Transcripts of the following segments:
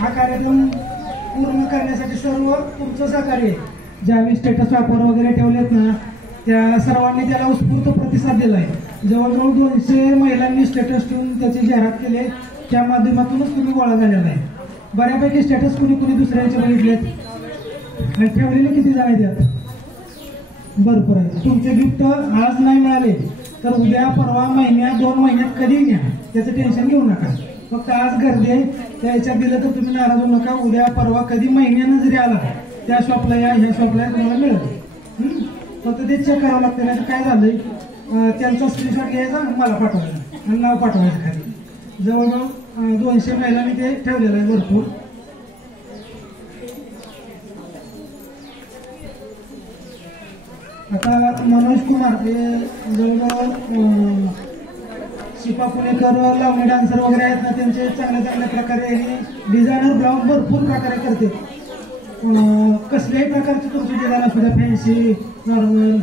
हा कार्यक्रम पूर्ण करण्यासाठी सर्व तुमचं सहकार्य, ज्यावेळी स्टेटस वापर वगैरे ठेवलेत ना त्या सर्वांनी त्याला उत्स्फूर्त प्रतिसाद दिलाय. जवळजवळ 200 महिलांनी स्टेटस ठेवून त्याची जाहिरात केली. त्या माध्यमातूनच तुम्ही गोळा झालेला आहे. बऱ्यापैकी स्टेटस कुणी कुणी दुसऱ्यांचे बघितलेत आणि ठेवलेले किती जण आहेत त्यात? भरपूर आहे. तुमचे गिफ्ट आज नाही मिळाले तर उद्या परवा महिन्यात 2 महिन्यात कधी घ्या, त्याचं टेन्शन घेऊ नका. फक्त आज गर्दी आहे त्या ह्याच्यात दिलं तर तुम्ही नाराज होऊ नका. उद्या परवा कधी महिन्यानं जरी आला त्या शॉपला या, ह्या शॉपला या, तुम्हाला मिळेल. फक्त ते चेक करावं लागतं. नाही काय झालंय त्यांचा स्क्रीनशॉट घ्यायचा मला पाठवायचा आणि नाव पाठवायचं खाली. जवळजवळ 200 महिलांनी ते ठेवलेलं आहे भरपूर. आता मनोज कुमार हे जवळजवळ शिपा पुणेकर लावणी डान्सर वगैरे आहेत ना, त्यांचे चांगल्या चांगल्या प्रकारे डिझायनर ब्लाऊज भरपूर प्रकारे करते. कसल्याही प्रकारचे तुमचे डिझाईन असू द्या, फॅन्सी, नॉर्मल.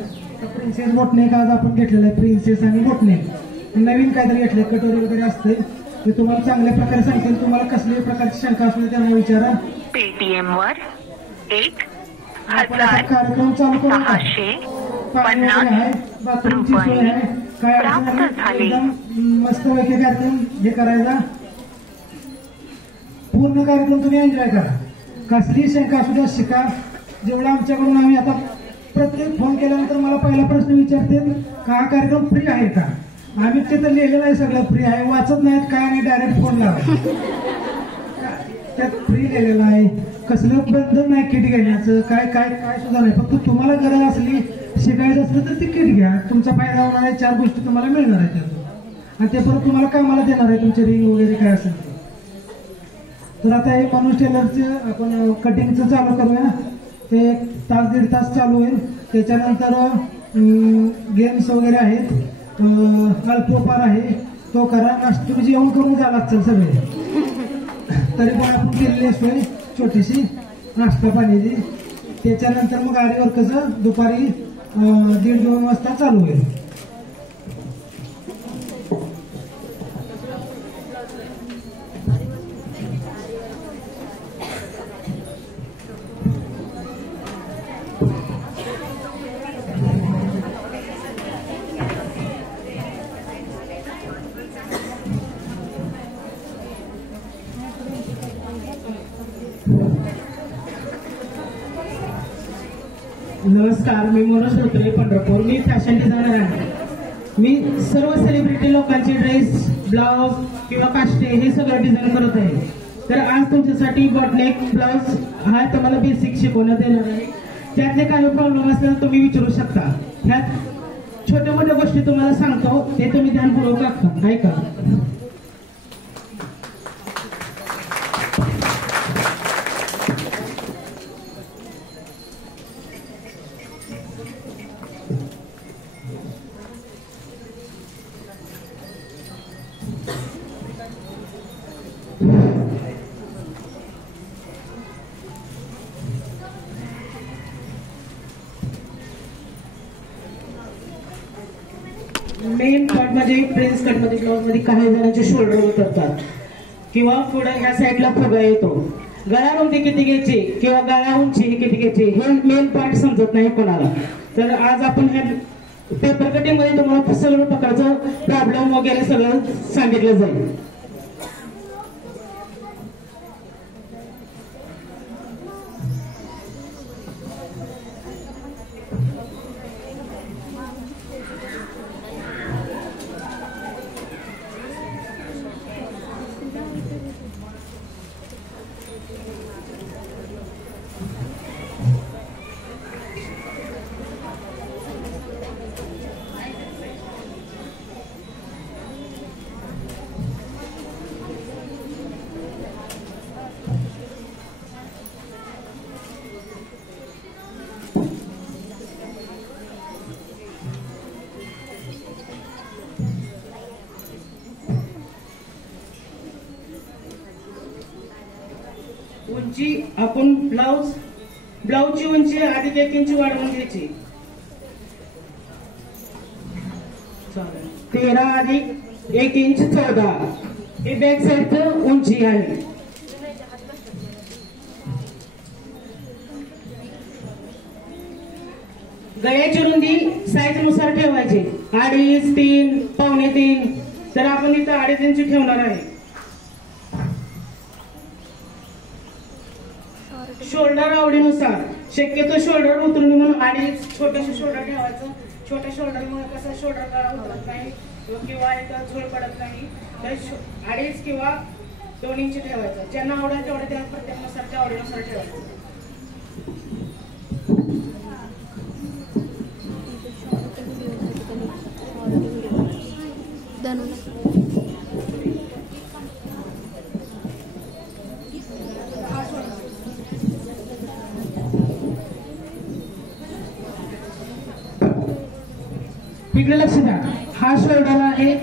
प्रिन्सेस बोटनेक आज आपण घेतलेलं आहे. प्रिन्सेस आणि बोटनेक नवीन काहीतरी घेतले, कटोरी वगैरे असते ते तुम्हाला चांगल्या प्रकारे सांगतील. तुम्हाला कसल्याही प्रकारची शंका असली त्यांना विचारा. पेटीएम वर 1000 कार्यक्रम चालू करू. पाणी वगैरे आहे, बाथरूमची सोय आहे, काय अडचण नाही. एकदम मस्त पैकी कार्यक्रम हे करायचा. पूर्ण कार्यक्रम तुम्ही एन्जॉय करा. कसली शंका असू द्या शिका. जेवढं आमच्याकडून आम्ही आता प्रत्येक फोन केल्यानंतर मला पहिला प्रश्न विचारते का हा कार्यक्रम फ्री आहे का. आम्ही तिथं लिहिलेलं आहे सगळं फ्री आहे, वाचत नाहीत काय आणि डायरेक्ट फोन लावा. त्यात फ्री लिहिलेलं आहे. कसलं बंधन नाही किट घेण्याचं, काय काय काय सुद्धा नाही. फक्त तुम्हाला गरज असली शिकायचं असलं तर ती किट घ्या. तुमचा फायदा होणार आहे. 4 गोष्टी तुम्हाला मिळणार आहेत त्यातून आणि ते परत तुम्हाला कामाला देणार आहे. तुमचे रिंग वगैरे काय असेल तर आता हे मनोज टेलरचं आपण कटिंगचं चालू करूया. ते 1 तास 1.5 तास चालू होईल. त्याच्यानंतर गेम्स वगैरे आहेत, अल्पोपार आहे तो करा. तुम्ही जेवण करून द्यायला लागतं सगळे. तरी पण आपण केलेली सोय छोटीशी नाश्ता पाण्याची. त्याच्यानंतर मग आरीवर कसं दुपारी 1:30-2 वाजता चालू होईल. नमस्कार, मी मनोज धोत्रे, पंढरपूर. मी फॅशन डिझायनर आहे. मी सर्व सेलिब्रिटी लोकांचे ड्रेस, ब्लाउज किंवा काष्टे हे सगळं डिझाईन करत आहे. तर आज तुमच्यासाठी बॉटनेक ब्लाउज हा तुम्हाला बेसिक शिकवण्यात येणार आहे. त्यातले काही प्रॉब्लेम असले तर तुम्ही विचारू शकता. ह्यात छोट्या मोठ्या गोष्टी तुम्हाला सांगतो, ते तुम्ही ध्यानपूर्वक ऐका. मेन पॉइंट मध्ये प्रिन्स कट मध्ये ब्लाउज मध्ये काही जणांचे शोल्डर उतरतात किंवा पुढे ह्या साईडला फुगा येतो. गळा रुंदी किती घ्यायची किंवा गळा उंची किती घ्यायची हे मेन पॉइंट समजत नाही कोणाला. तर आज आपण ह्या पेपर कटिंग मध्ये तुम्हाला सगळं प्रकारचं प्रॉब्लेम वगैरे सगळं सांगितलं जाईल. उंची आपण ब्लाउजची उंची अधिक 1 इंच वाढवून घ्यायची. 13 अधिक 1 इंच 14 हे बॅक साईडचं उंची आहे. गळ्याची रुंदी साईज नुसार ठेवायची, 2.5, 3, 2.25. तर आपण इथं 2.5 इंची ठेवणार आहे. शोल्डर आवडीनुसार, शक्यतो शोल्डर उतरून म्हणून 2.5 छोटेसे शोल्डर ठेवायचं. छोट्या शोल्डरमुळे कसं शोल्डर गळा उतरत नाही किंवा इथं झोळ पडत नाही. तर 2.5 किंवा 2 इंची ठेवायचं. ज्यांना आवडेल तेवढे त्या प्रत्येकानुसार आवडीनुसार ठेवायचं. इकडे लक्ष द्या. हा शोल्डर आहे.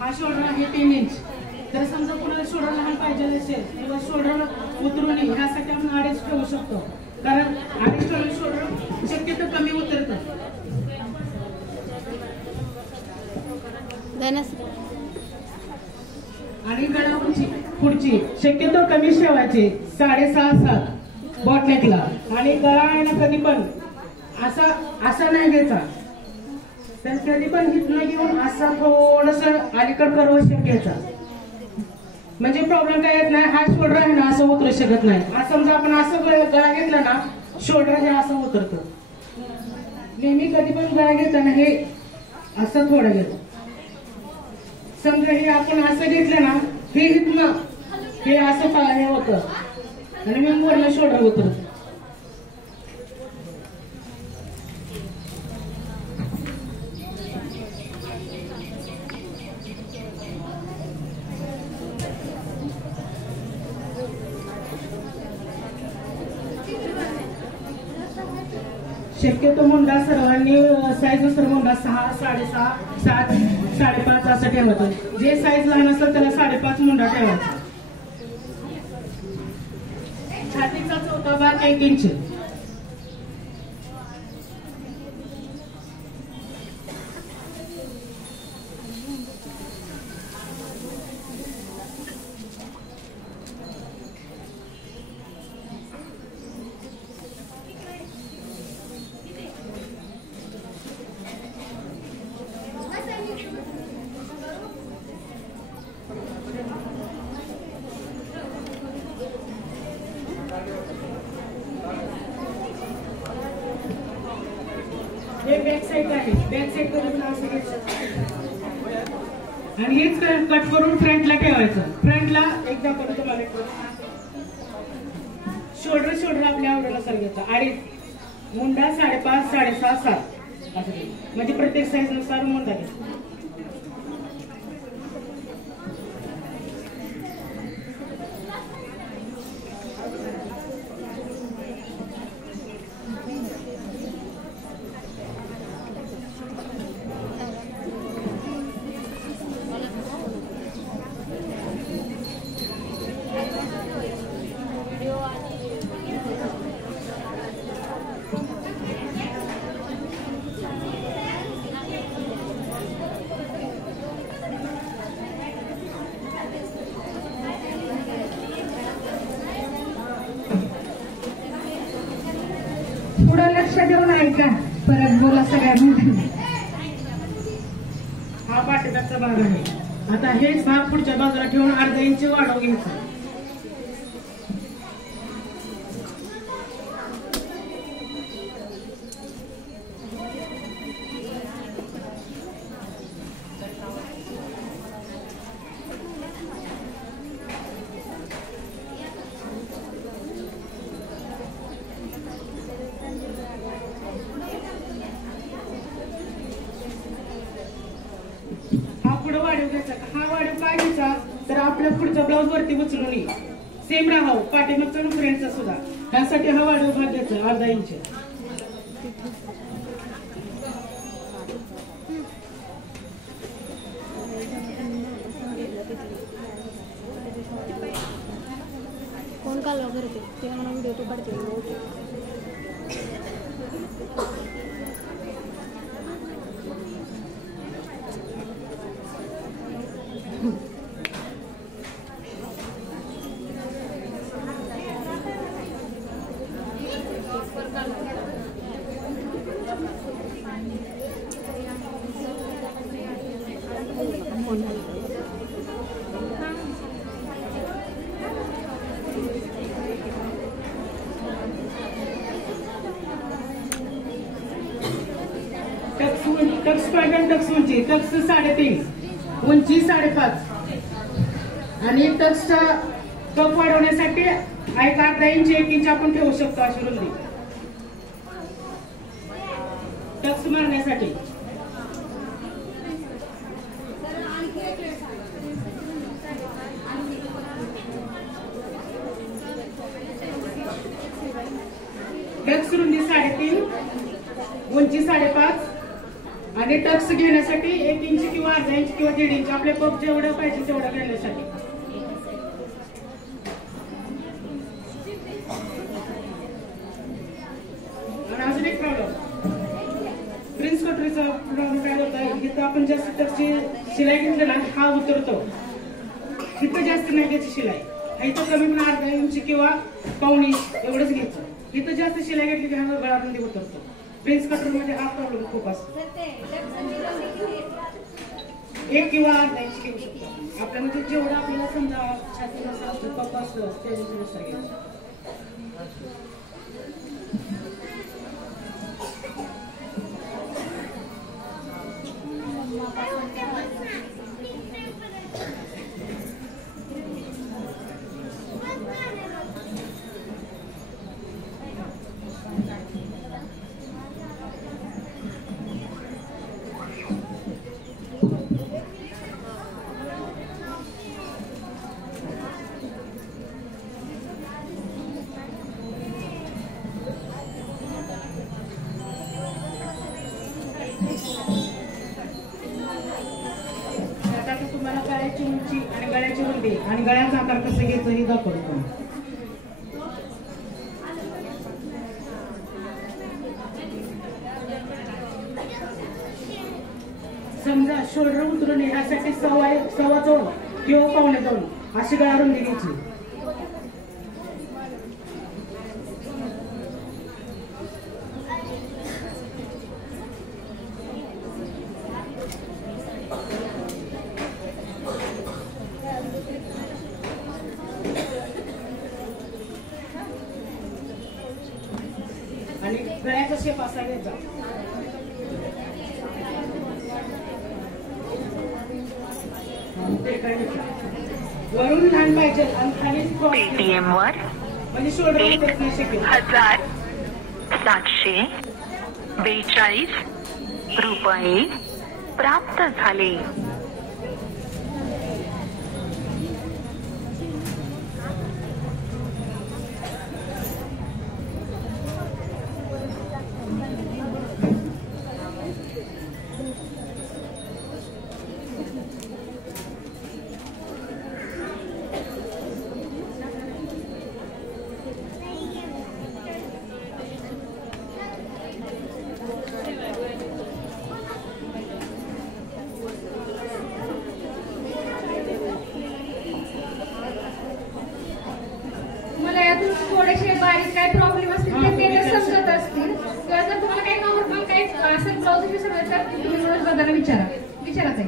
हा शोल्डर आहे 3 इंच. तर समजा कुणाला शोल्डर लहान पाहिजे असेल किंवा शोल्डर उतरू नये यासाठी आपण 2.5 ठेवू शकतो. कारण 2.5 ठेवलं शोल्डर शक्यतो कमी उतरतं. आणि गळा पुढची शक्यतो कमी ठेवायची, 6.5-7 बॉटनेकला. आणि गळा आहे ना कधी पण असा नाही घ्यायचा. तर कधी पण हिथनं घेऊन असा थोडस अलीकड करू घ्यायचा. म्हणजे प्रॉब्लेम काय येत नाही. हा शोल्डर आहे ना असं उतरू शकत नाही. समजा आपण असं गळा घेतला ना शोल्डर हे असं उतरतं. नेहमी कधी पण गळा घेताना हे असं थोडं घेतो. समजा हे आपण असं घेतलं ना हे हिथनं हे असं हे होतं आणि मग वरनं शोल्डर उतरत. शक्यतो मुंडा सर्वांनी साईज नुसार मुंडा 6, 6.5, 7, 5.5 असं ठेवायचं. जे साईज लहान असेल त्याला 5.5 मुंडा ठेवायचा. छातीचा चौथा भाग 1 इंच. हे बॅक साईड आहे. बॅक साईड करून असं घ्यायचं आणि हेच कट करून फ्रंटला ठेवायचं. फ्रंटला एकदा करून तुम्हाला शोल्डर आपल्या आवडीनुसार घ्यायचा. 2.5 मुंडा 5.5, 6.5, 7 असं म्हणजे प्रत्येक साईज नुसार मुंडा घ्यायचा. पुढं लक्ष देऊन ऐका, परत बोला सगळ्यांना. हा पाठीमागचा भाग आहे. आता हेच भाग पुढच्या बाजूला ठेवून 1/2 इंच वाढव घ्यायचा. हा वाढीव काय घ्यायचा तर आपल्या पुढचा ब्लाऊज वरती उचलून ये सेम राहावं पाठीमागचा आणि फ्रेंडचा सुद्धा. त्यासाठी हा वाढीव भाग घ्यायचा 1/2 इंच. फोन कॉल वगैरे ते मला व्हिडिओ तो काढते. पॅटर्न टक्स उंची, टक्स 3.5, उंची 5.5 आणि टक्सचा कप वाढवण्यासाठी 1/2 इंच 1 इंच आपण ठेवू शकतो अशी रुंदी टक्स मारण्यासाठी. टक्स रुंदी 3.5, उंची 5.5 आणि टक्स घेण्यासाठी 1 इंच किंवा अर्धा इंच किंवा 1.5 इंच आपल्या पप जेवढं पाहिजे तेवढं घेण्यासाठी. आणि अजून एक प्रॉब्लेम प्रिन्स कटोरीचा प्रॉब्लेम काय होता, इथं आपण जास्त टक्सची शिलाई घेतली ना हा उतरतो, इथं जास्त नाही घ्यायची शिलाई, इथं कमी पण अर्धा इंच किंवा पाऊण इंच एवढंच घ्यायचं. इथं जास्त शिलाई घेतली की हा गळामध्ये उतरतो. प्रिन्स कटर मध्ये हा प्रॉब्लेम खूप असतो. 1 किंवा अर्धा इंच घेऊ शकतो आपल्यामध्ये जेवढं आपल्याला समजा छातीनुसार असतो कप असतो त्यानुसार घ्यायचं. तुम्हाला गळ्याची उंची आणि गळ्याची रुंदी आणि गळ्याचा आकार कसं घ्यायचं हे दाखवतो. समजा शोल्डर उतरून येण्यासाठी 2.25 किंवा 2.25 अशी गळा रुंदी घ्यायची. आणि गळ्याचा शेप असा घ्यायचा. वरून लहान पाहिजे आणि खाली पेटीएम वर म्हणजे शोल्डर उतरत नाही शक्य. 1,742 रुपये प्राप्त झाले. थोडेसे बारीक काही प्रॉब्लेम असतील ते समजत असतील किंवा जर तुम्हाला काही नॉर्मल काही असेल ब्लाउज विसरलं तर तुम्ही रोज बघायला विचारायचं आहे.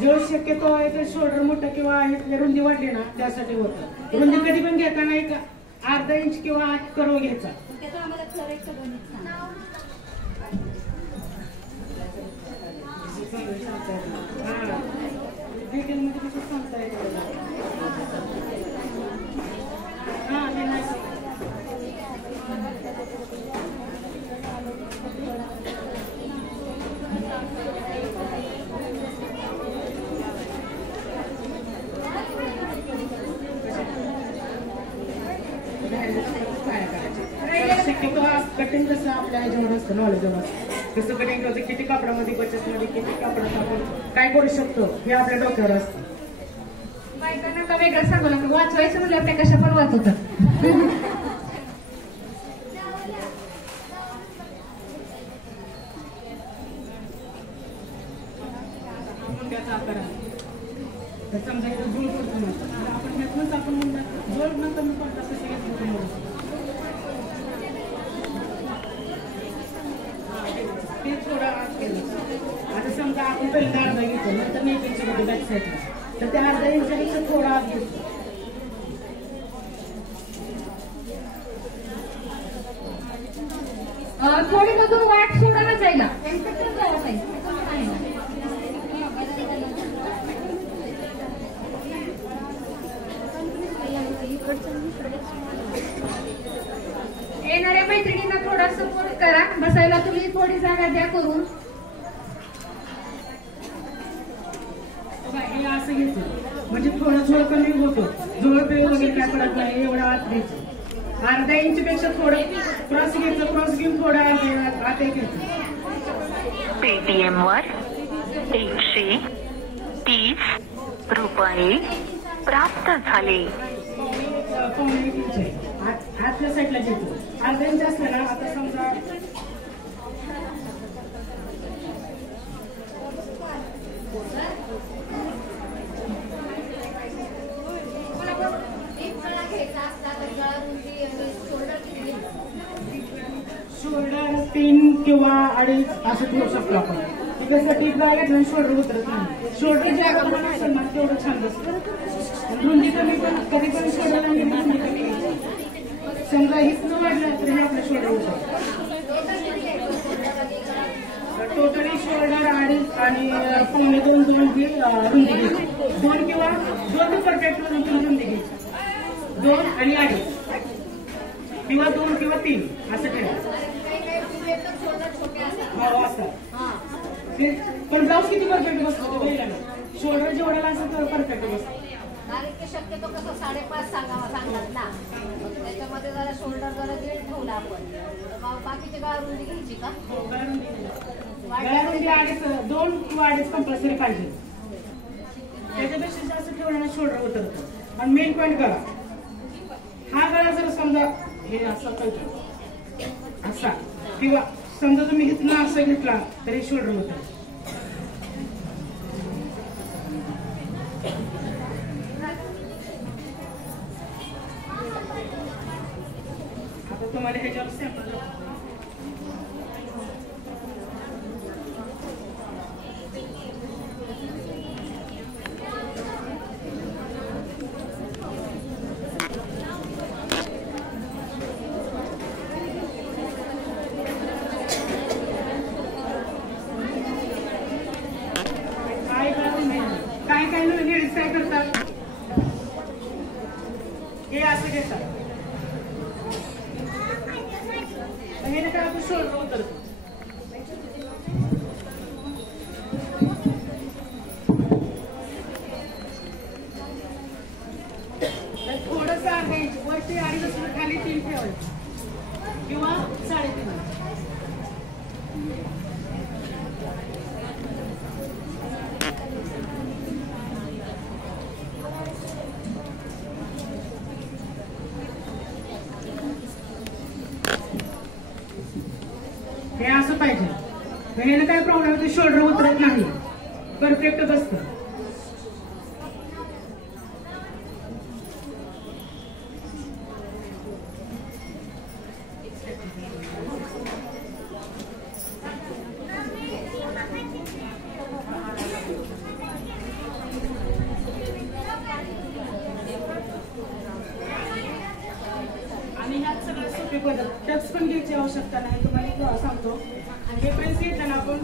जो शक्यतो आहे तर शोल्डर मोठं किंवा रुंदी वाढली ना त्यासाठी होतं. रुंदी कधी पण घेताना 1/2 इंच किंवा 8 कर्व घ्यायचा. डिटेलमध्ये कसं सांगता येईल. शक्यतो कटिंग कसं आपल्या ह्याच्यावर असतं नॉलेज कसं कटिंग करतं, किती कापडामध्ये बचतमध्ये किती कापडात आपण काय करू शकतो हे आपल्या डोक्यावर असतं. बायकांना का वेगळं सांगू नका, वाचवायचं म्हणल्यावर त्या कशा पण वाचवतात. त्याचा आकार आहे तर समजा इथं जोड करतो म्हणतात आपण ह्यातूनच आपण म्हणतात जोड न कमी पडतात तसं ते थोडं आत केलं. आता समजा आपण पहिल्यांदा अर्धा घेतो नंतर 1 इंच घेतो बॅक साईडला तर त्या अर्धा इंचापेक्षा थोडा आत घेतो. थोडी मधून वाट सोडा ना जायला. येणाऱ्या मैत्रिणींना थोडा सपोर्ट करा. बसायला तुम्ही थोडी जागा द्या करून. हे असं घ्यायचं म्हणजे थोडं कमी होतो. जवळ वगैरे काय पडत नाही एवढा आत घ्यायचं. अर्धा इंचपेक्षा थोडं क्रॉस घ्यायचं. क्रॉस घेऊन थोडं आत घ्यायचं. पेटीएम वर 130 रुपये प्राप्त झाले. पावणे 1 इंच आहे. आतल्या साईडला घ्यायचं. अर्धा इंच असलं ना आता समजा शोल्डर 3 किंवा 2.5 असं ठेवू शकतो आपण. त्याच्यासाठी घेतलं शोल्डर उतरत नाही. शोल्डर जे आपण असेल ना तेवढं छान असतं. रुंदी कमी पण कधी पण शोल्डर आणि रुंदी कमी घ्यायची. समजा इथनं वाढलं तर हे आपलं शोल्डर उतरतं. टोटली शोल्डर 2.5 आणि पावणे 2 रुंदी घ्यायची. 2 किंवा 2 परफेक्ट रुंदी घ्यायची. 2 आणि 2.5 किंवा 2 किंवा 3 असं ठेवायचं. हो असं. पण ब्लाऊज किती परफेक्ट बसतो पहिल्याला. शोल्डर जेवढ्याला असेल तेवढं परफेक्ट बसतो. शक्यतो कसं 5.5 सांगतात ना. त्याच्यामध्ये जरा शोल्डर जरा दीड ठेवला आपण. बाकीची गळा रुंदी घ्यायची का. गळा रुंदी 2 किंवा 2.5 कंपल्सरी पाहिजे. त्याच्यापेक्षा जास्त ठेवण्याला शोल्डर उतरतं. आणि मेन पॉईंट गळा. हा गळा जर समजा हे असं कळतं असा किंवा समजा तुम्ही इथनं असं घेतला तरी शोल्डर होतं. आता तुम्हाला ह्याच्यावर सॅम्पल काय लेडीज काय करतात. हे असं घेतात. हे काय आपण शोल्डर उतरतो. थोडंसं अर्धा इंच वरती 2.5 खाली 3 ठेवायचं किंवा 3.5. हे असं पाहिजे. ह्याला काय प्रॉब्लेम होतो. शोल्डर उतरत नाही. परफेक्ट बसतं. आणि ह्यात सगळं सोपी पद्धत. टक्स पण घ्यायची आवश्यकता नाही. तुम्हाला सांगतो. हे प्रेस घेताना आपण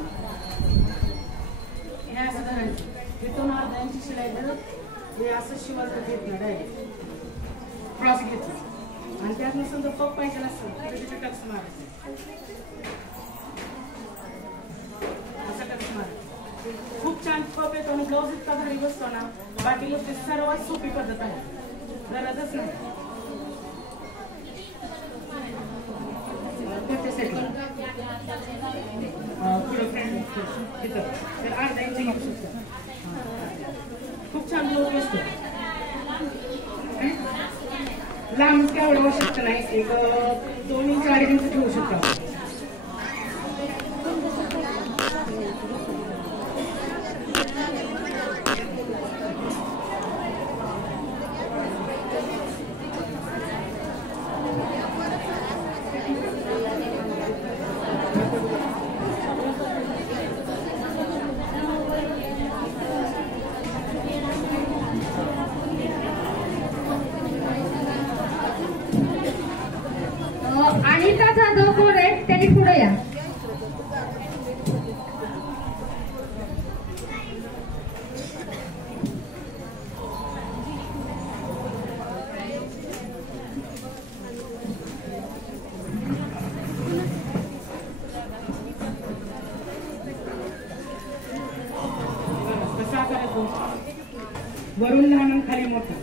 हे असं धरायचं. तिथून अर्धा इंची शिलाई धरत हे असं शिवायचं घेत नाही. डायरेक्ट क्रॉस घ्यायचं आणि त्यातनं समजा पप पाहिजे नसतं तर तिथे टक्स मारायचं. असं टक्स मारायचं. खूप छान पप येतो आणि ब्लाऊज इतका भारी बसतो ना. बाकीला ते सर्वात सोपी पद्धत आहे. गरजच नाही. पुढं फ्रेंड तिथं तर अर्धा इंच घेऊ शकतो. खूप छान ब्लाऊज बसतो. लांब काय एवढं आवश्यकता नाही. एक 2 इंच 2.5 इंच ठेवू शकतो. अनिता जाधव कोण आहेत त्यांनी साठी पुढे या. कसा करायचो वरून लहान आणि खाली मोठा.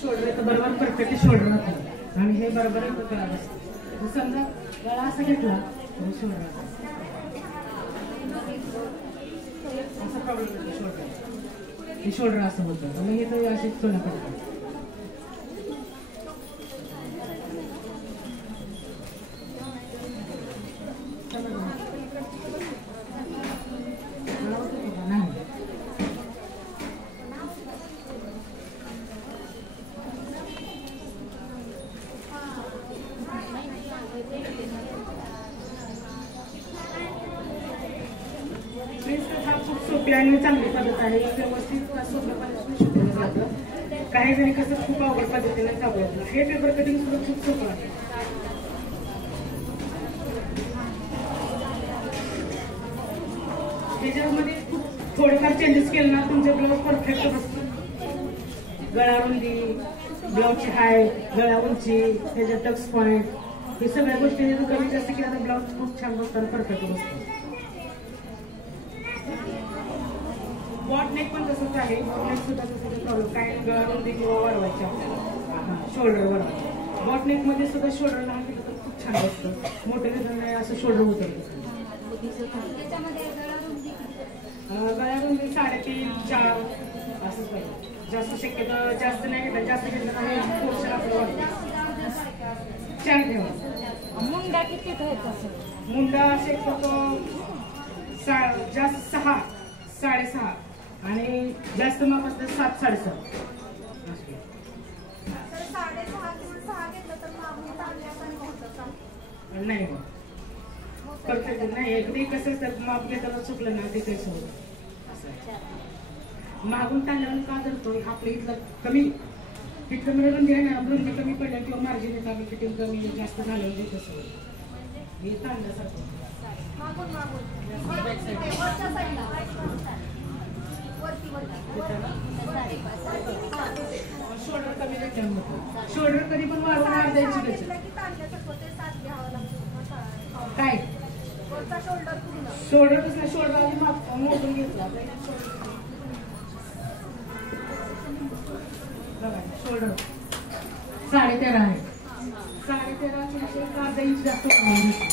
शोल्डर तर बरोबर परफेक्ट शोल्डर होतं आणि हे बरोबर करावं असतं. समजा गळा असा घेतला तर शोल्डर असा प्रॉब्लेम होतो. शोल्डर हे शोल्डर असं होतं तर मग हे तर असे चोळा करतात. खूप सोपी आणि चांगली पद्धत आहे. व्यवस्थित सोप्या पद्धतीने शिकवलं जातं. काही जणी कसं खूप अवघड पद्धतीने चालवलं. हे पेपर कटिंग सुद्धा खूप सोपं आहे. त्याच्यामध्ये खूप थोडेफार चेंजेस केले ना तुमचे ब्लाऊज परफेक्ट बसतो. गळा रुंदी, ब्लाऊजची हाईट, गळा उंची, त्याच्या टक्स पॉईंट हे सगळ्या गोष्टी कमी जास्त केल्या तर ब्लाऊज खूप छान बसतो आणि परफेक्ट बसतो. बॉट नेक पण तसंच आहे. बॉट नेक सुद्धा तसंच प्रॉब्लेम काय गळा रुंदी किंवा वाढवायच्या शोल्डर वाढवायचं. बॉट नेक मध्ये सुद्धा शोल्डर लहान केलं तर खूप छान बसतं. मोठे घेतलं नाही असं शोल्डर होतं. गळा रुंदी 3.5-4 असंच पाहिजे. जास्त शक्यतो जास्त नाही घेतलं. जास्त घेतलं तर पोर्शन आपलं वाढतं. 4 ठेवा. मुंडा किती ठेवायचा असेल? मुंडा शक्यतो जास्त 6, 6.5 आणि जास्त माप असतं 7, 7.5. नाही परफेक्ट नाही. एकदा कसं असतं माप घेताना चुकलं ना ते कसं होतं असं. मागून तांदळाला का धरतो आपल्या इथलं कमी फिट मिळून द्या ना. रुंदी कमी पडल्या किंवा मार्जिन येतं आम्ही फिटिंग कमी जास्त झालं ते कसं होतं हे तांदळासारखं. शोल्डर कमी घेतल्यामुळे शोल्डर कधी पण वाढवून द्यायची काय शोल्डरच नाही. शोल्डर आधी मोठून घेतला शोल्डर 13.5 आहे. 13.5 अर्धा इंच जास्त वाढवून घेतो.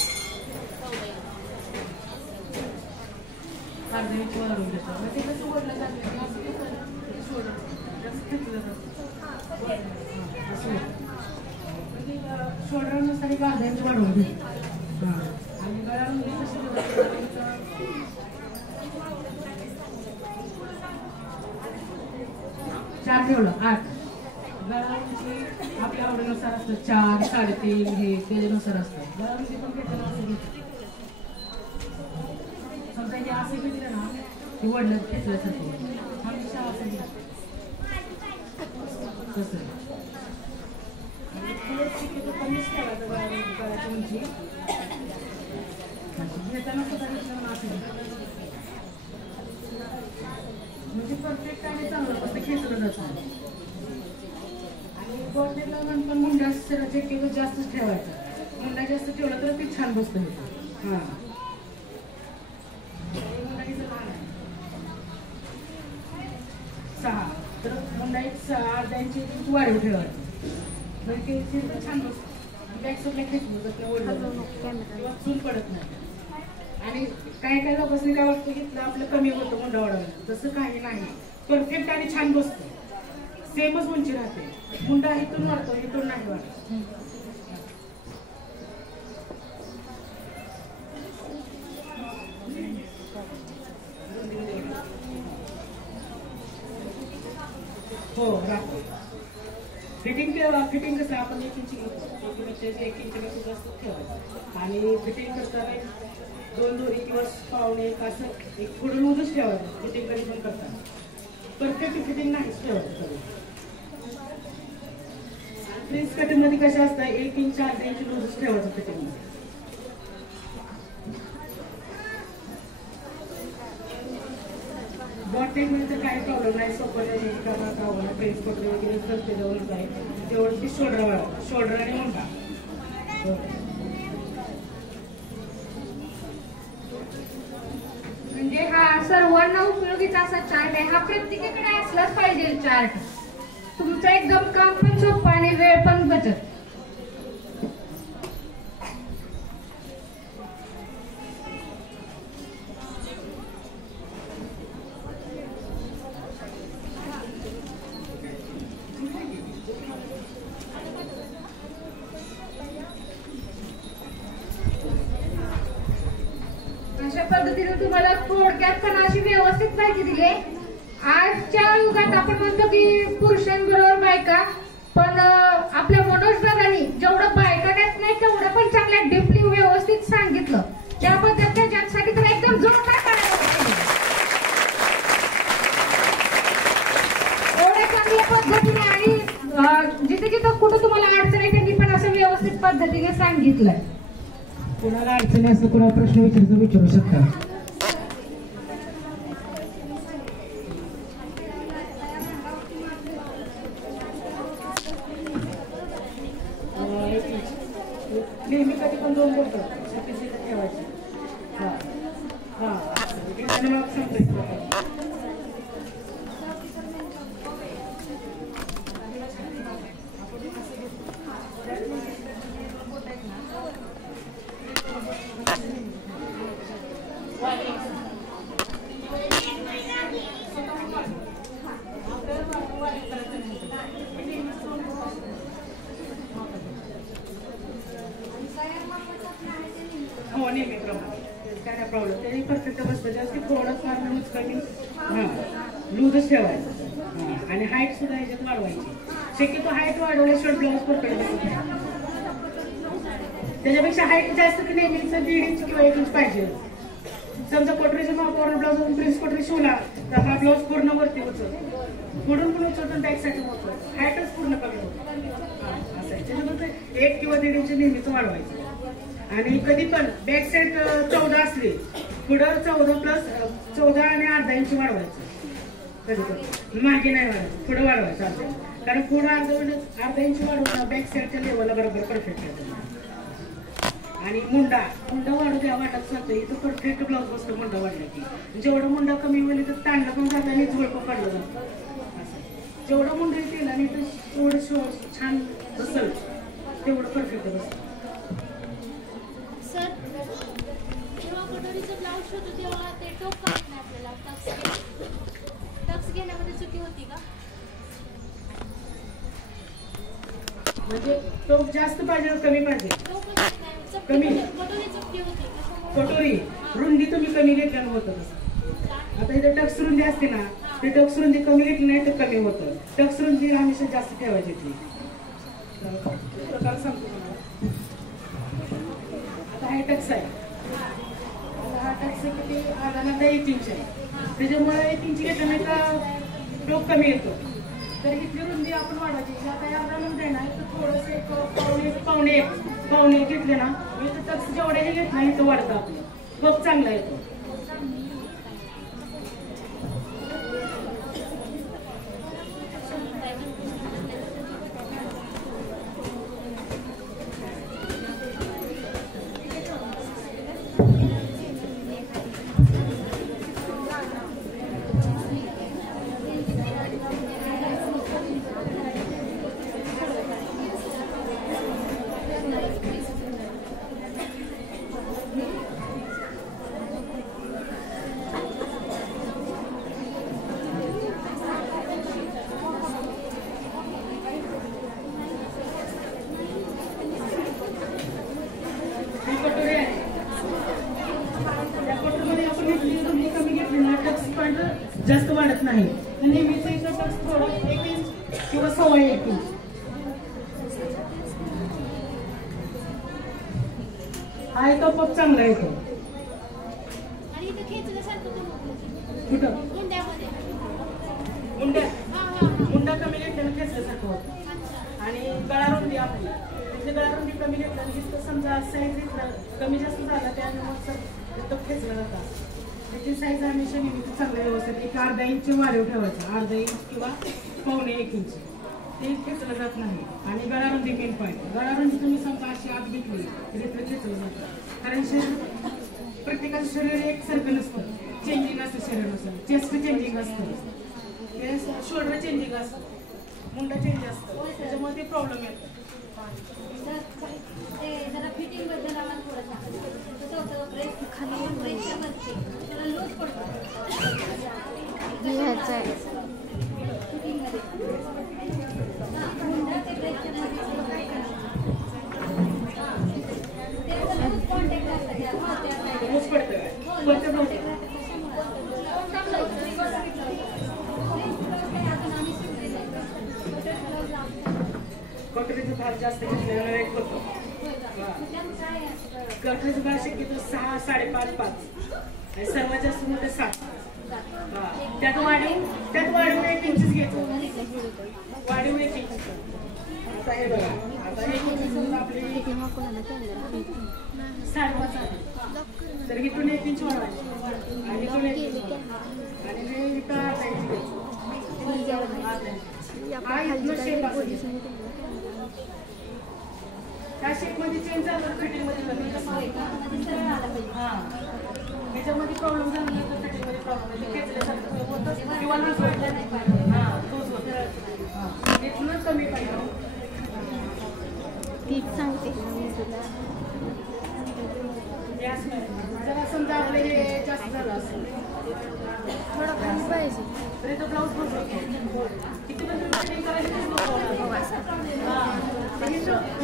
अर्धा इंच वाढवून घेतो. मग ते कसं वडलं जातं शोल्डर जास्त घेतलं जातं असं शोल्डरनुसार एक अर्धा इंच वाढवून घेतो. आणि गळ्यामध्ये कसं 4 ठेवलं 8. गळ्याची आपल्या आवडीनुसार असतं 4, 3.5 हे त्याच्यानुसार असतं. गळ्यामध्ये पण घेतलं असं घेतलं. समजा हे असं घेतलं ना ते वडलं घेतल्यासारखं हमेशा असं घेतलं तसं. कमीच ठेवायचं गळ्याची उंची घेताना सुद्धा घेतलं असं म्हणजे परफेक्ट आणि चांगलं फक्त खेचलं जातं. आणि बॉटनेला नंतर मुंडा शक्यतो जास्तच ठेवायचा. मुंडा जास्त ठेवला तर ते छान बसतं. हां सहा तर मुंडा एक अर्धा इंच वाढवून ठेवायचं म्हणजे ते छान बसतं. बॅक साईडला खेचलं जातं ओढलं चूल पडत नाही. आणि काही काही लोकांनी काय वाटतं घेतलं आपलं कमी होतं मुंडा वाढवायला. तसं काही नाही. परफेक्ट आणि छान बसतं. सेमच उंची राहते. मुंडा इथून वाढतो इथून नाही वाढत. हो राहतो. फिटिंग कसं आपण 1 इंच घेतो. इंचाची 1 इंचाने सुद्धा ठेवायचं आणि फिटिंग करताना 2 दोरी किंवा पावणे असं एक थोडं लूजच ठेवायचं फिटिंग कधी पण करताना. परफेक्ट फिटिंग नाहीच ठेवायचं कधी. प्रिन्स कटिंग मध्ये कशा असतात 1 इंच 1/2 इंच लूजच ठेवायचं फिटिंग मध्ये. बॉटेक मध्ये तर काही प्रॉब्लेम नाही. सोपं प्रिन्स कटिंग वगैरे तर त्याच्यावरच आहे. तेवढं ती शोल्डर आणि मुंडा. म्हणजे हा सर्वांना उपयोगीचा असा चार्ट आहे. हा प्रत्येकाकडे असलाच पाहिजे चार्ट. तुमचं एकदम काम पण सोपं आणि वेळ पण बचत. अशा पद्धतीने तुम्हाला थोडक्यात पण अशी व्यवस्थित माहिती दिली. आजच्या युगात आपण म्हणतो की पुरुषांबरोबर बायका, पण आपल्या मनोज दादांनी जेवढं बायका देत नाही तेवढं पण चांगल्या डीपली व्यवस्थित सांगितलं. त्याबद्दल त्याच्यासाठी तर एकदम जोरदार करायला एवढ्या चांगल्या पद्धतीने आणि जिथे जिथं कुठं तुम्हाला अडचण आहे त्यांनी पण असं व्यवस्थित पद्धतीने सांगितलंय. कोणाला अडचणी असं कोणाला प्रश्न विचारू शकता. नेहमी कधी पण 2 बोलतो ठेवायचे. सांगतो हो नेहमी काय नाही प्रॉब्लेम. तरी परफेक्ट बसतं. जास्त थोडं फार लूज कमी लूजच ठेवायचं आणि हाईट सुद्धा ह्याच्यात वाढवायची. शक्यतो हाईट वाढवल्याशिवाय ब्लाऊज परफेक्ट बसत नाही. त्याच्यापेक्षा हाईट जास्त की नेहमीच 1.5 इंच किंवा 1 इंच पाहिजे. समजा कोटरीच्या मापावर ब्लाऊज प्रिन्स कोटरी शिवला तर हा ब्लाऊज पूर्ण वरती उचलतो. पुढून पण उचलतो बॅक साईड होतो. हाईटच पूर्ण कमी होतो. असं आहे. त्याच्यानंतर 1 किंवा 1.5 इंच नेहमीच वाढवायचं. आणि कधी पण बॅक साईड 14 असली पुढं 14 प्लस 14 आणि 1/2 इंच वाढवायचं. कधी पण मागे नाही वाढवायचं, पुढं वाढवायचं 1/2 इंच. कारण पुढं 1/2 इंच वाढवणं बॅक साईडच्या लेवलला बरोबर परफेक्ट आहे. आणि मुंडा वाढू द्या वाटत चालतं. इथं परफेक्ट ब्लाऊज बसतो मुंडा वाढला की. जेवढं मुंडा कमी होईल तर ताणलं पण जातं आणि झोडपं काढलं जातं. असं जेवढं मुंडा केलं आणि तर थोडं छान बसल तेवढं परफेक्ट बसतं. सर जेव्हा कटोरीचं ब्लाऊज शिवतो तेव्हा ते टोक काढत नाही आपल्याला. टक्स घेण्यामध्ये चुकी होती का? म्हणजे टोक जास्त पाहिजे कमी पाहिजे? कमी. कटोरी रुंदी तुम्ही कमी घेतल्यानं होतं. आता इथं टक्स रुंदी असते ना, ते टक्स रुंदी कमी घेतली नाही तर कमी होतं. टक्स रुंदी हमेशा जास्त ठेवायची ती. प्रकार सांगतो तुम्हाला. आता हा टक्स आहे. हा टक्स किती आला ना 1 इंच आहे. त्याच्यामुळे 1 इंच घेतलं नाही का टोक कमी येतो. तर इथली रुंदी आपण वाढवायची. आता या मध्ये ना तर थोडंसं एक पावणे घेतले ना इथं टक्स जेवढे घेत नाही इथं वाढतं आपलं. खूप चांगला येतो. जास्त वाढत नाही. नेहमीच इथं टक्स थोडं 1 इंच किंवा 1.25 इंच. हा येतो पप चांगला येतो. आणि इथं खेचल्यासारखं पण होतं. कुठं गुंड्यामध्ये. मुंड्या हा हा हा. मुंडा कमी घेतल्यानं खेचल्यासारखं होतं. अच्छा. आणि गळारुंदी आपली म्हणजे गळारुंदी कमी घेतल्यानं जिथं समजा साईज घेतला कमी जास्त झाला त्यामुळे मग तो खेचला जातात. त्याची साईज हमेशा नेहमी चांगल्या व्यवस्थित एक अर्धा इंच वाढव ठेवायचा, अर्धा इंच किंवा पावणे 1 इंच ते खेचलं जात नाही. आणि गळारुंदी मेन पॉईंट, गळारुंदी तुम्ही समजा अशी आत घेतली तरी ते खेचलं जातं. कारण शरीर प्रत्येकाचं शरीर एकसारखं नसतं, चेंजिंग असतं शरीर नसतं, चेस्ट चेंजिंग असतं, ते शोल्डर चेंजिंग असतं, मुंडा चेंज असतं, त्याच्यामुळे ते प्रॉब्लेम येतो. ते जरा फिटिंग बद्दल आम्हाला थोडं सांगा. कसं होतं प्रेस खाली प्रेसच्या वरती त्याला लूज पडतो. घ्यायचं आहे. फिटिंगमध्ये मुंडा ते प्रेसच्या वरती काय करायचं? ते लूज कॉन्टॅक्ट असतं त्या साईडला. लूज पडतं काय? कोणतं कॉन्टॅक्ट नव्हतं? राहतं कटोरीचं भाग जास्त घेतल्यानं एक होतो. कटोरीचं भाग शक्यतो 6, 5.5, 5 आणि सर्वात जास्त मोठे 7. त्यात वाढीव 1 इंचच घेतो, वाढीव 1 इंच. आता हे बघा, आता 1 इंच आपली 5.5 आहे तर इथून 1 इंच वाढवायची आणि इथून 1 इंच आणि हे इथं अर्धा इंच घ्यायचं. हा इथनं शेप असेल, त्या शेपमध्ये चेंज झालं तर फिटिंगमध्ये हां ह्याच्यामध्ये प्रॉब्लेम झाला नाही तर फिटिंगमध्ये प्रॉब्लेम येतो, खेचल्यासारखं होतं किंवा लूज होतं. हां लूज होतं, इथनं कमी पाहिजे. तीच सांगते. जरा समजा आपले हे जास्त झालं असेल थोडं खाली पाहिजे. तरी तो ब्लाऊज बसवतो किती पण तुम्ही फिटिंग करायची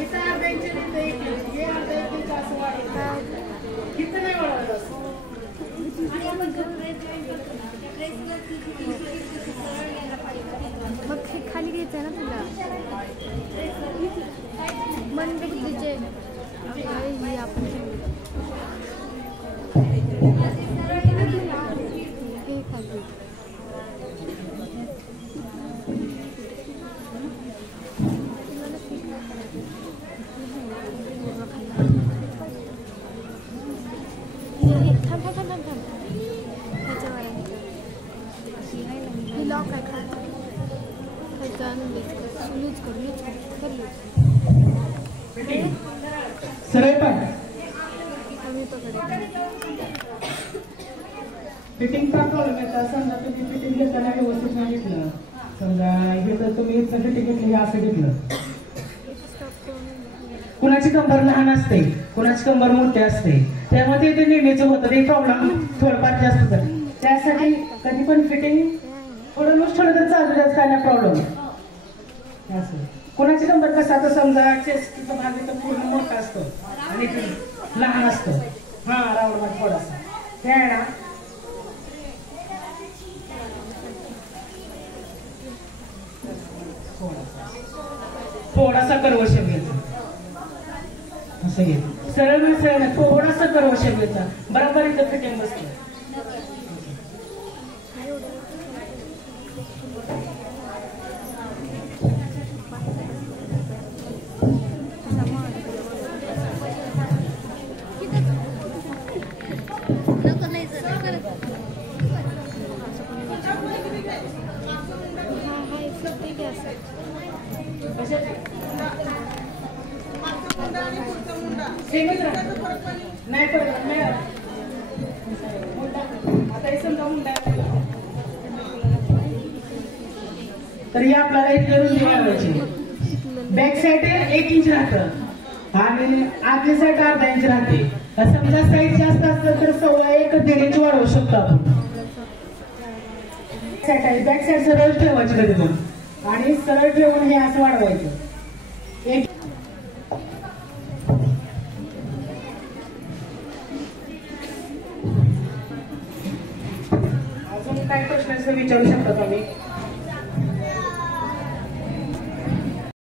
इथं अर्धा इंच इथं 1 इंच हे अर्धा 1 इंच असं वाढवतं, किती नाही वाढवत असं. आणि आपण प्रेस जॉईन करतो ना त्या प्रेसवरती सरळ यायला पाहिजे. मग हे खाली घ्यायचं आहे ना तुला. मनगुट्टीचे हे आपण हे खाली. लॉक आहे खाली लूज कर सरळ पाय आम्ही पकडे. फिटिंगचा प्रॉब्लेम येतात. समजा तुम्ही फिटिंग घेताना व्यवस्थित नाही घेतलं, समजा हे तर तुम्ही इथं फिटिंग घेतली असं घेतलं, कुणाची कंबर लहान असते कुणाची कंबर मोठी असते त्यामध्ये ते नेहमीच होतं ते प्रॉब्लेम थोडंफार जास्त होतं. त्यासाठी कधी पण फिटिंग थोडं लूज ठेवलं तर चालतं, त्याच काय नाही प्रॉब्लेम असं. कुणाची कंबर कसं आता समजा चेस्टचा भाग इथं पूर्ण मोठा असतो आणि लहान असतो, हा राऊंड भाग थोडासा ते आहे ना थोडासा कर्व शेप घ्यायचा, असं घे सरळ सरळ थोडासा कर्व शेप घ्यायचा, बरोबर इथं फिटिंग बसते. नाही पडत नाही आता हे समजा मुंडा तरी आपल्याला इतकी रुंदी वाढवायची. बॅक साईड 1 इंच राहतं आणि आतली साईड अर्धा इंच राहते. समजा साईज जास्त असतं तर 1.5 इंच वाढवू शकतो आपण. बॅक साईड सरळ ठेवायची कधी पण आणि सरळ ठेवून हे असं वाढवायचं. अजून काय प्रश्न विचारू शकता तुम्ही?